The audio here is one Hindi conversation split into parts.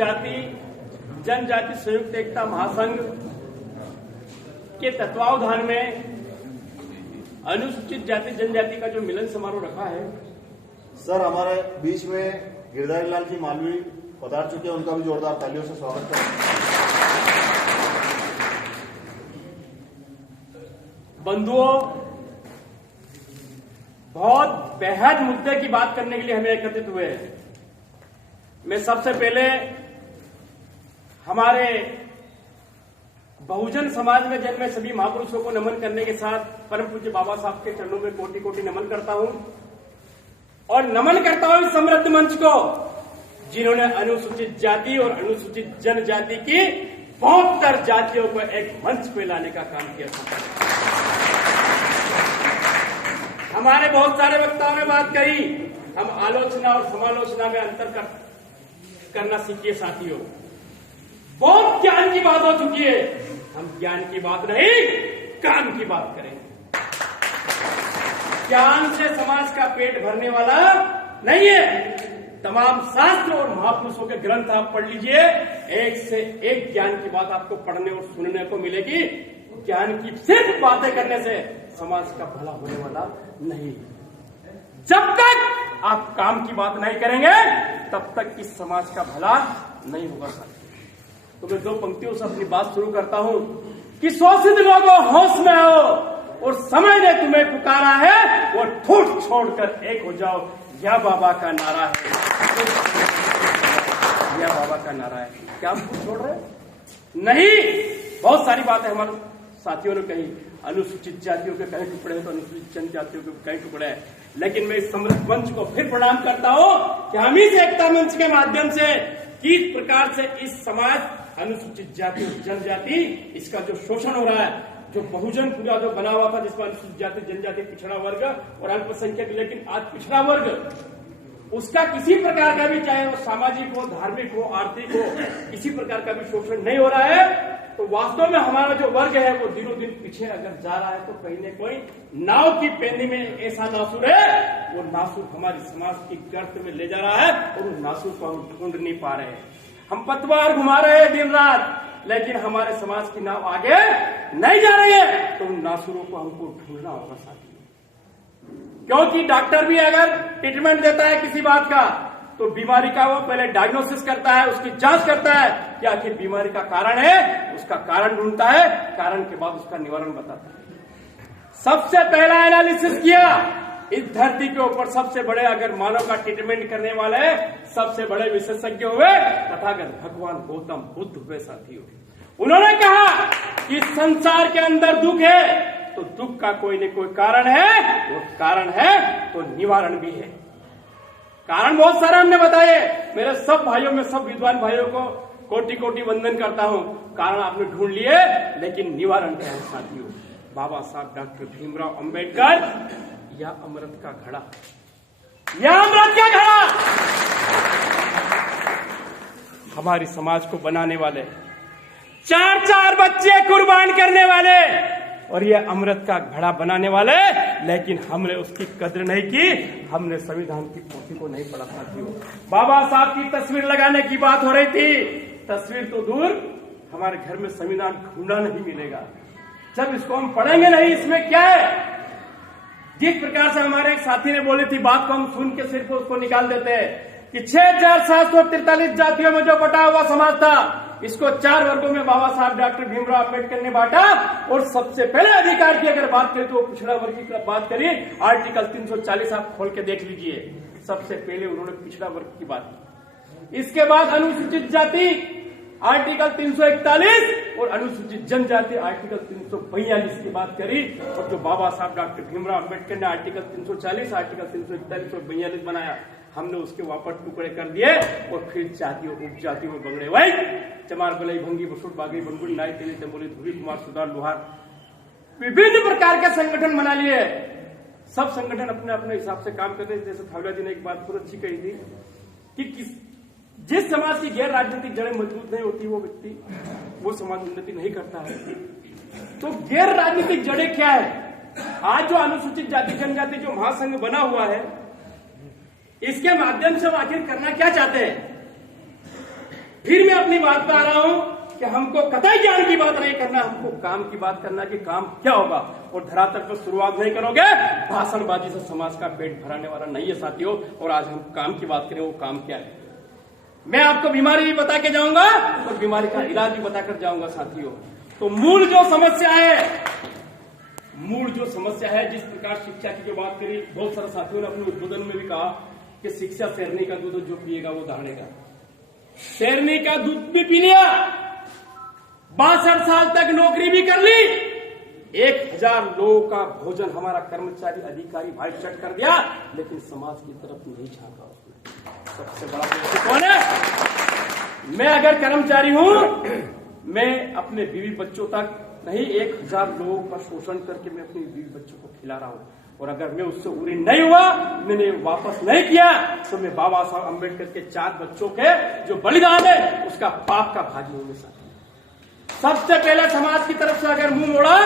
जाति जनजाति संयुक्त एकता महासंघ के तत्वावधान में अनुसूचित जाति जनजाति का जो मिलन समारोह रखा है। सर, हमारे बीच में गिरधारी लाल जी मालवी पधार चुके हैं, उनका भी जोरदार तालियों से स्वागत करें। बंधुओं, बहुत बेहद मुद्दे की बात करने के लिए हमें एकत्रित हुए हैं। मैं सबसे पहले हमारे बहुजन समाज में जन्मे सभी महापुरुषों को नमन करने के साथ परम पूज्य बाबा साहब के चरणों में कोटि कोटि नमन करता हूं और नमन करता हूं इस समृद्ध मंच को, जिन्होंने अनुसूचित जाति और अनुसूचित जनजाति की 72 जातियों को एक मंच पे लाने का काम किया था। हमारे बहुत सारे वक्ताओं ने बात करी, हम आलोचना और समालोचना में अंतर करना सीखिए साथियों। बहुत ज्ञान की बात हो चुकी है, हम ज्ञान की बात नहीं काम की बात करेंगे। ज्ञान से समाज का पेट भरने वाला नहीं है। तमाम शास्त्र और महापुरुषों के ग्रंथ आप पढ़ लीजिए, एक से एक ज्ञान की बात आपको पढ़ने और सुनने को मिलेगी। ज्ञान की सिर्फ बातें करने से समाज का भला होने वाला नहीं। जब तक आप काम की बात नहीं करेंगे तब तक इस समाज का भला नहीं होगा। तो मैं 2 पंक्तियों से अपनी बात शुरू करता हूं कि शोषित लोगों होश में आओ और समय ने तुम्हें पुकारा है, वो ठूठ छोड़कर एक हो जाओ, यह बाबा का नारा है। यह बाबा का नारा है। क्या हम ठूठ छोड़ रहे हैं? नहीं। बहुत सारी बातें हमारे साथियों ने कही, अनुसूचित जातियों के कई टुकड़े हैं तो अनुसूचित जनजातियों के कई टुकड़े हैं, लेकिन मैं इस समृद्ध मंच को फिर प्रणाम करता हूं कि हम इस एकता मंच के माध्यम से किस प्रकार से इस समाज अनुसूचित जाति और जनजाति, इसका जो शोषण हो रहा है, जो बहुजन पूरा जो बना हुआ था जिसमें अनुसूचित जाति जनजाति पिछड़ा वर्ग और अल्पसंख्यक, लेकिन आज पिछड़ा वर्ग, उसका किसी प्रकार का भी, चाहे वो सामाजिक हो, धार्मिक हो, आर्थिक हो, किसी प्रकार का भी शोषण नहीं हो रहा है। तो वास्तव में हमारा जो वर्ग है वो दिनों दिन पीछे अगर जा रहा है तो कहीं न कहीं नाव की पेंदी में ऐसा नासुर है, वो नासुर हमारी समाज की गर्त में ले जा रहा है और उस नासुर को हम ढूंढ नहीं पा रहे हैं। हम पतवार घुमा रहे हैं दिन रात, लेकिन हमारे समाज की नाव आगे नहीं जा रही है। तो उन नासुरों को हमको ढूंढना होगा साथियों, क्योंकि डॉक्टर भी अगर ट्रीटमेंट देता है किसी बात का तो बीमारी का वो पहले डायग्नोसिस करता है, उसकी जांच करता है कि आखिर बीमारी का कारण है, उसका कारण ढूंढता है, कारण के बाद उसका निवारण बताता है। सबसे पहला एनालिसिस किया इस धरती के ऊपर सबसे बड़े, अगर मानव का ट्रीटमेंट करने वाले सबसे बड़े विशेषज्ञ हुए तथागत भगवान गौतम बुद्ध हुए साथियों। उन्होंने कहा कि संसार के अंदर दुख है तो दुख का कोई न कोई कारण है, वो कारण है तो निवारण भी है। कारण बहुत सारे हमने बताए। मेरे सब भाइयों में, सब विद्वान भाइयों को कोटि कोटि वंदन करता हूं। कारण आपने ढूंढ लिए, लेकिन निवारण क्या है साथियों? बाबा साहब डॉक्टर भीमराव अंबेडकर या अमृत का घड़ा, या अमृत का घड़ा हमारी समाज को बनाने वाले, 4-4 बच्चे कुर्बान करने वाले और ये अमृत का घड़ा बनाने वाले, लेकिन हमने उसकी कद्र नहीं की, हमने संविधान की पोथी को नहीं पढ़ा साथियों। बाबा साहब की तस्वीर लगाने की बात हो रही थी, तस्वीर तो दूर, हमारे घर में संविधान ढूंढना नहीं मिलेगा जब इसको हम पढ़ेंगे नहीं। इसमें क्या है? जिस प्रकार से हमारे एक साथी ने बोली थी बात को हम सुन के सिर्फ उसको निकाल देते हैं कि 6743 जातियों में जो बटा हुआ समाज था, इसको 4 वर्गों में बाबा साहब डॉक्टर भीमराव अंबेडकर ने बांटा। और सबसे पहले अधिकार की अगर बात करें तो वो पिछड़ा वर्ग की बात करिए। आर्टिकल 340 आप खोल के देख लीजिए, सबसे पहले उन्होंने पिछड़ा वर्ग की बात की। इसके बाद अनुसूचित जाति आर्टिकल 341 और अनुसूचित जनजाति आर्टिकल 342 की बात करी। और जो बाबा साहब डॉक्टर भीमराव अंबेडकर ने आर्टिकल 340, आर्टिकल 341 और 42 बनाया, हमने उसके वापस टुकड़े कर दिए और फिर जातियों उपजातियों में बंगड़े वही चमार बलई भंगी बसुट बागी बनगुल नाई तेली तमोली धुरी कुमार सुधार लोहार, विभिन्न प्रकार के संगठन बना लिए। सब संगठन अपने अपने हिसाब से काम करते हैं। जैसे थावड़ा जी ने एक बात बहुत अच्छी कही थी कि जिस समाज की गैर राजनीतिक जड़ें मजबूत नहीं होती वो व्यक्ति, वो समाज उन्नति नहीं करता है। तो गैर राजनीतिक जड़ें क्या है? आज जो अनुसूचित जाति जनजाति जो महासंघ बना हुआ है, इसके माध्यम से हम आखिर करना क्या चाहते हैं? फिर मैं अपनी बात पर आ रहा हूं कि हमको कतई ज्ञान की बात नहीं करना, हमको काम की बात करना कि काम क्या होगा। और धरातल पर शुरुआत नहीं करोगे, भाषणबाजी से समाज का पेट भराने वाला नहीं है साथियों। और आज हम काम की बात करें, वो काम क्या है। मैं आपको बीमारी भी बता के जाऊंगा और बीमारी का इलाज भी बताकर जाऊंगा साथियों। तो मूल जो समस्या है, जिस प्रकार शिक्षा की जो बात करी, बहुत सारे साथियों ने अपने उद्बोधन में भी कहा कि शिक्षा शेरनी का दूध जो पिएगा वो दहाड़ेगा। शेरनी का दूध भी पी लिया, 62 साल तक नौकरी भी कर ली, 1000 लोगों का भोजन हमारा कर्मचारी अधिकारी भाई चट कर दिया, लेकिन समाज की तरफ नहीं झांका उसने। सबसे बड़ा दोषी कौन है? मैं अगर कर्मचारी हूं, मैं अपने बीवी बच्चों तक नहीं 1000 लोगों का शोषण करके मैं अपनी बीवी बच्चों को खिला रहा हूं। और अगर मैं उससे उरी नहीं हुआ, मैंने वापस नहीं किया, तो मैं बाबा साहब अम्बेडकर के 4 बच्चों के जो बलिदान है उसका पाप का भागी हूं। सबसे पहले समाज की तरफ से अगर मुंह मोड़ा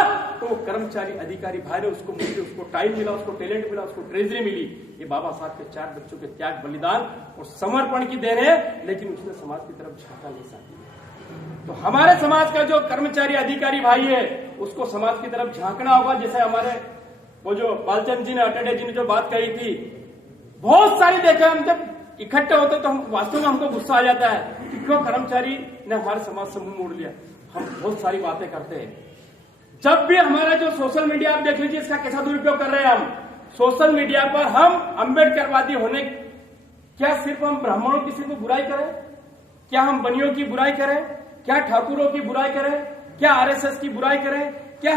तो वो कर्मचारी अधिकारी भाई ने उसको मुझे उसको टाइम मिला, उसको टैलेंट मिला, उसको ट्रेजरी मिली। ये बाबा साहब के 4 बच्चों के त्याग, बलिदान और समर्पण की देन है, लेकिन उसने समाज की तरफ झांका नहीं साथी। तो हमारे समाज का जो कर्मचारी अधिकारी भाई है उसको समाज की तरफ झांकना होगा। जैसे हमारे वो जो बालचंद जी ने, अटडे जी ने जो बात कही थी, बहुत सारी देखा, हम जब इकट्ठे होते तो हम वास्तव में हमको गुस्सा आ जाता है कि क्यों कर्मचारी ने हमारे समाज से मुंह मोड़ लिया। हम बहुत सारी बातें करते हैं। जब भी हमारा जो सोशल मीडिया, आप देख लीजिए इसका कैसा दुरुपयोग कर रहे हैं हम। सोशल मीडिया पर हम अम्बेडकरवादी होने, क्या सिर्फ हम ब्राह्मणों की सिर्फ बुराई करें? क्या हम बनियों की बुराई करें? क्या ठाकुरों की बुराई करें? क्या आरएसएस की बुराई करें?